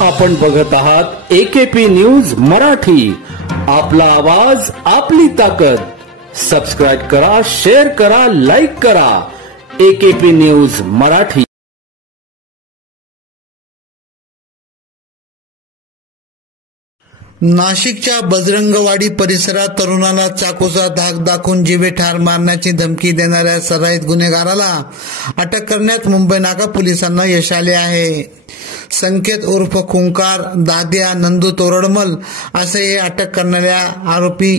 आपण बघत आहात एकेपी न्यूज मराठी। आपला आवाज आपली ताकद। सबस्क्राइब करा, शेअर करा, लाईक करा। AKP news Marathi. नाशिकच्या बजरंगवाडी परिसरात तरुणाला चाकूचा धाक दाखवून जीवे ठार मारण्याची धमकी देणाऱ्या सराईत गुन्हेगाराला अटक करण्यात मुंबई नाका पोलिसांना यश आले आहे। संकेत उर्फ खुंकार दाद्या नंदू तोरडमल असे हे अटक करणाऱ्या आरोपी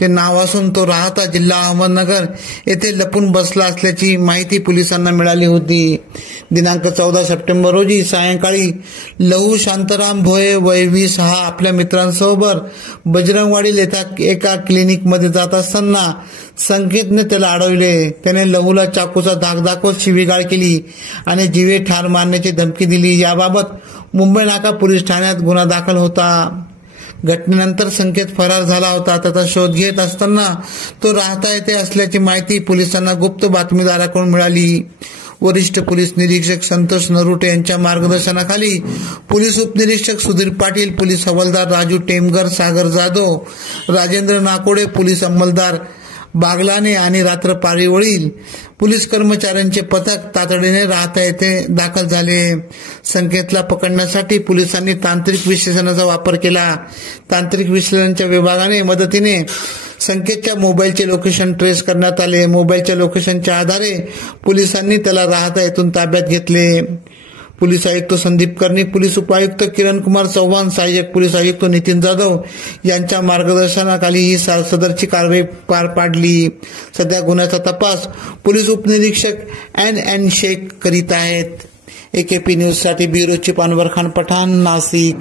ते नाव असून तो राहता जिल्हा अहमदनगर येथे लपून बसला असल्याची माहिती पोलिसांना मिळाली होती। दिनांक 14 सप्टेंबर रोजी सायंकाळी लहू शांताराम भोये वय 20 हा आपल्या मित्रांसोबत बजरंगवाडी येथे एका क्लिनिकमध्ये जात असताना संकेतने त्याला अडवले। त्याने लहूला चाकूचा धाक दाखवत शिवीगाळ केली आणि जीवे ठार मारण्याची धमकी दिली। याबाबत मुंबई नाका पोलीस ठाण्यात गुन्हा दाखल होता। घटनेनंतर संकेत फरार झाला होता। त्याचा शोध घेत असताना तो राहता येथे असल्याची माहिती पोलिसांना गुप्त बातमीदाराकडून मिळाली। वरिष्ठ पोलीस निरीक्षक संतोष नरुटे यांच्या मार्गदर्शनाखाली पोलीस उपनिरीक्षक सुधीर पाटील, पोलीस हवालदार राजू टेमगर, सागर जाधव, राजेंद्र नाकोडे, पोलीस अंमलदार बागलाने आणि रात्र पारीवळील पोलीस कर्मचाऱ्यांचे पथक तातडीने राहता येथे दाखल झाले। संकेतला पकडण्यासाठी पोलिसांनी तांत्रिक विश्लेषणाचा वापर केला। तांत्रिक विश्लेषणाच्या विभागाने मदतीने संकेतच्या मोबाईलचे लोकेशन ट्रेस करण्यात आले। मोबाईलच्या लोकेशनच्या आधारे पोलिसांनी त्याला राहता येथून ताब्यात घेतले। पोलीस आयुक्त संदीप कर्णिक, पोलीस उपायुक्त किरण कुमार चव्हाण, सहाय्यक पोलीस आयुक्त नितीन जाधव यांच्या मार्गदर्शनाखाली ही सदरची कारवाई पार पाडली। सध्या गुन्ह्याचा तपास पोलीस उपनिरीक्षक एन शेख करीत आहेत। एकेपी न्यूज साठी ब्युरो चीफ अनवर खान पठाण, नाशिक।